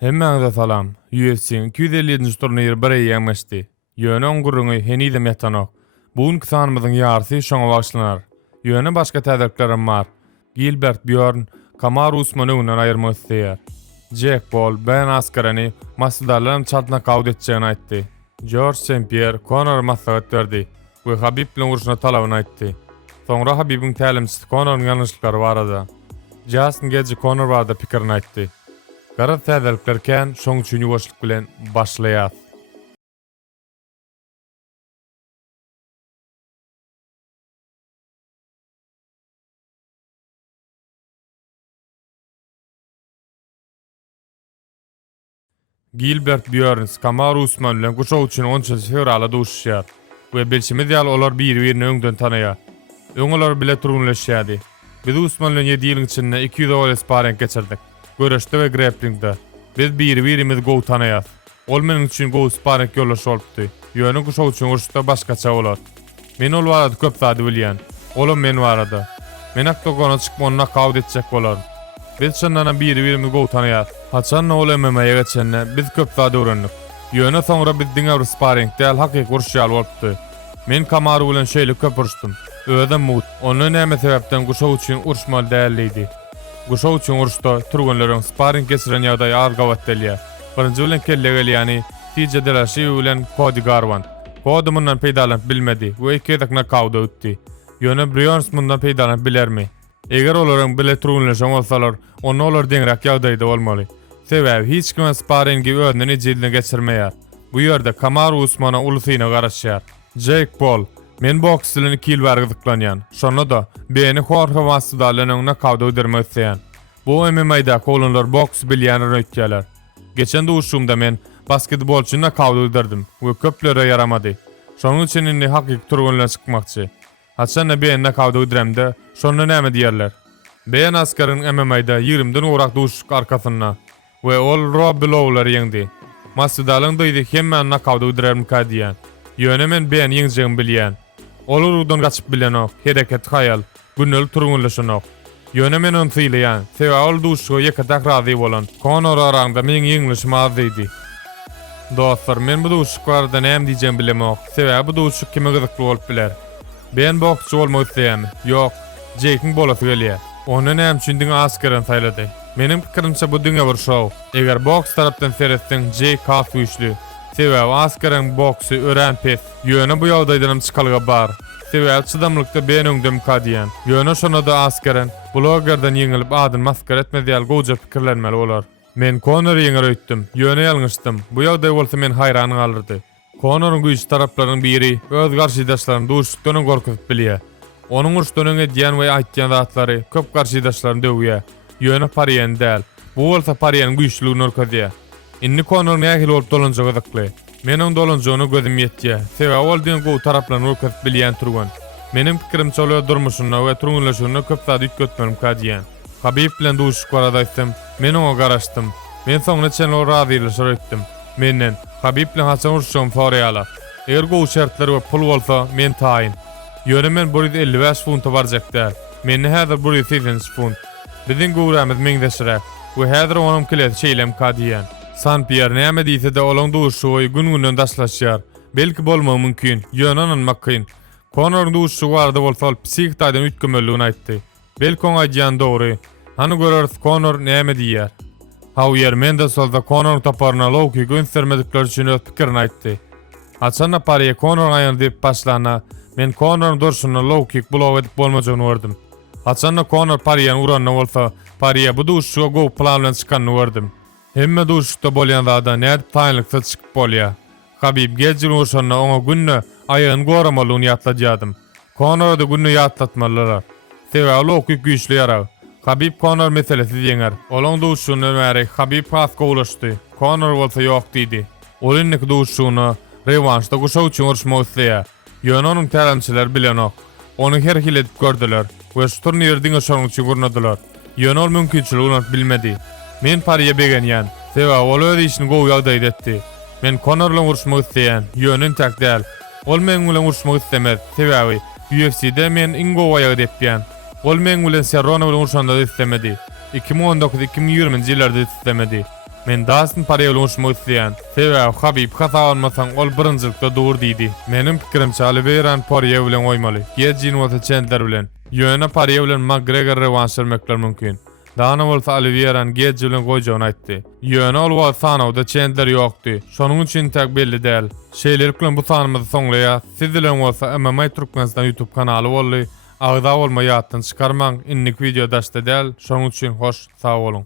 Hemmäňize salam. UFC'nin 257-nji turniry bir aýa ýaňmaşdy. Ýöne gurruňy henide metanok. Bugünkü sanymyzyň ýarysy şoňa başlanar. Ýöne başga täzeklerim bar. Gilbert Bjorn, Kamaru Usmanowyňdan aýyrmak isleýär. Jack Paul, Ben Askren'i Masvidalym çatna kawd etjegini aýtdy. George St. Pierre, Conor maslahat berdi we Habib bilen uruşna talabyny aýtdy. Soňra Habib'iň tälimçisi Conor'un ýalňyşlyklary barada. Justin Gaethje Conor barada pikirini aýtdy. Garat täzeliklerken şoň üçin ýuwaşlyk bilen başlaýar. Gilbert Burns, Kamaru Usman bilen guşaw üçin 10-njy fevralda duşýar. We belçimiz ýaly olar bir-birini öňden tanaýar. Öňler bile turgunlaşýardy. Biz Usman bilen 7 ýylyň içinde 200 owal sparring geçirdik. Görüşde we grapplingde. Biz bir-birimizi gowy tanaýar. Ol meniň üçin gowy sparring ýoldaş bolupdy. Ýöne guşaw üçin uruşda başgaça bolar. Men ol barada köp zady bilýän. Olam men barada. Men oktogona çykmanyna kawd etjek bolar. Biz şondan bir-birimizi gowy tanaýar. Haçan ol MMA-ye geçenne biz köp zady öwrendik. Ýöne soňra biz diňe bir sparring däl hakyky uruşýar bolupdy. Men Kamaru bilen şeýle köp uruşdum. Özüm mut. Onu näme sebäpden guşaw üçin uruşmaly däldi. Guşaw üçin uruşda turgunlaryň sparring geçiren ýagdaý argawat delýär. Birinji bilen kelle gelýäni TJ Dillashaw bilen Cody Garbrandt. Cody mundan peýdalanyp bilmedi we iki dakna kawd ötdi. Ýöne Burns mundan peýdalanyp bilermi? Eger olaryň bile turgunlaşan bolsalar, onu olar deňrak ýagdaýda bolmaly. Sebäbi hiç kim sparringi özüne ejidine geçirmeýär. Bu ýerde Kamaru Usmana ulusyna garaşýar. Jake Paul, men boks bilen 2 ýyl bergiziklanýan. Şonda da beni Jorge Masvidal'ın öňüne kawda ödermek isleýän. Bu MMA-da kolonlar boks bilýän öýtýärler. Geçen duşumda men basketbolçuna kawda öderdim we köplere yaramady. Şonuň üçin indi hakyky turgunlar çykmakçy. Haçan beni kawda öderemde şonu näme diýerler? Ben Askren'iň MMA-da 20-den urak duşuk arkasynda we ol Rob Lawler ýeňdi. Masvidal'ın doýdy hemme kawda öderem diýen. Ýöne men ben ýeňjegimi bilýän. Olurdan gaçyp bilenok, hereket hayal, günnel turgunlaşanok. Ýöne men onu sylaýan, sebäbi ol duşuga ýekedak razy bolan. Conor aranda meň ýeňlişim azdydy. Dostlar, men bu duşuk barada näme diýjem bilemok, sebäbi bu duşuk kime gyzykly bolup biler. Ben boksçy bolmak isleýärmi? Ýok, Jake'iň bolasy gelýär. Onu näme üçin diňe Askren saýlady? Menim pikirimçe bu diňe bir şow. Eger boks tarapdan seretdiň, Jake has güýçli. Sebäbi Askren boksy ören pes. Ýöne bu ýagdaýdan çykalyga bar. Sebäbi çydamlykda ben öňdem kadiýan. Ýöne şonda da Askren blogerden ýeňilip adyny maskar etmediýäl goýja pikirlenmeli bolar. Men Conor'y ýeňer öýtdim. Ýöne ýalňyşdym. Bu ýagdaý bolsa men haýran galyrdy. Conor'un güýçli taraplarynyň biri öz garşydaşlaryny duşukdan gorkup bilýär. Onuň uruşdan öňe diýen we aýtýan zatlary köp garşydaşlaryny döwýär. Ýöne pariýan däl. Bu bolsa pariýanyň güýçligini örkezýär. Inni Conor nähil bolup dolanjagy gykly. Meniň dolanjagyny gözüm ýetdi. Sebäbi ol diň gowy taraplaryny örkezip bilýän turgan. Menim pikirimçe ol durmuşyna we turgunlaşygyna köp zady ýetmenim diýen. Habib bilen duşuk barada aýtdym. Men oňa garaşdym. Men soňra çen ol razylaşyr etdim. Menden Habib bilen haçan uruşjagym soraýarlar. Eger gowy şertler we pul bolsa men taýyn. Ýöne men 155 funt barjak däl. Meni häzir 180 funt. Biziň gowramiz meňdeşirek. We häzir onuň kilet şeýlem diýen. St. Pierre näme diýse de olaň duşugy gün-günden daşlaşýar. Belki bolmagy mümkin. Ýöne anmak kyn. Conor'un duşugy barada bolsa psihik taýdan ütkemelligini aýtdy. Belki oňa aýdýan dogry. Hany göreriz Conor näme diýär. Javier Mendes da Conor taparna lowki göstermedikleri üçin öz pikirini aýtdy. Haçan pariýa Conor aýan diýip başlana, men Conor'un durşuny lowki blow edip bolmajagyny gördüm. Haçan Conor pariýany uranna bolsa, pariýa bu duşuga gowy plan bilen çykanyny gördüm. Hemme duşukda bolýan zada näde taýynlykda çykyp bolýar. Habib Gaethje uruşanda oňa günne aýagyny goramalygyny ýatladýadym. Conor da günne ýatlatmalylar. Sebäbi lowki güýçli ýarag. Habib Conor meselesi diýeňer. Olaň duşuny bäri Habib paska ulaşdy. Conor bolsa ýok diýdi. Olynnyk duşuny rewanşda guşaw üçin uruşmak isleýär. Ýöne onuň tälimçiler bilenok. Onu her hil edip gördüler. Ve şu turnirdiňe şonuň üçin gurnadylar. Ýöne ol mümkinçiligini bilmedi. Men pariýa begenýän. Sebäbi ol öz işini gowy ýagdaýda etdi. Men Conor bilen uruşmak isleýän. Ýöne tak däl. Ol men bilen uruşmak islemez. Sebäbi UFC'de men iň gowy ýagdaýda etdiň. Ol men bilen Cerrone bilen uruşanda da islemedi. 2019-2020 ýyllarda islemedi. Men Dustin Poirier bilen uçmak isleýän. Sebäbi Habib hata almasaň ol birinjilikde dur diýdi. Menim pikirimçe Oliveira Poirier bilen oýmaly. Gejin wata Chandler bilen. Ýöne Poirier bilen McGregor rewanş vermekler mümkin. Dana bolsa Oliveira'nın Gejin bilen goýjagyny aýtdy. Ýöne ol wata sanawda Chandler ýokdy. Şonuň üçin tak belli däl. Şeýler bilen bu sanymyzy soňlaýar. Siz bilen bolsa MMA Türkmenistan YouTube kanaly boldy. Agda bolma ýatdan çykarmaň. Innik video daşda däl. Şonuň üçin hoş, sag bolun.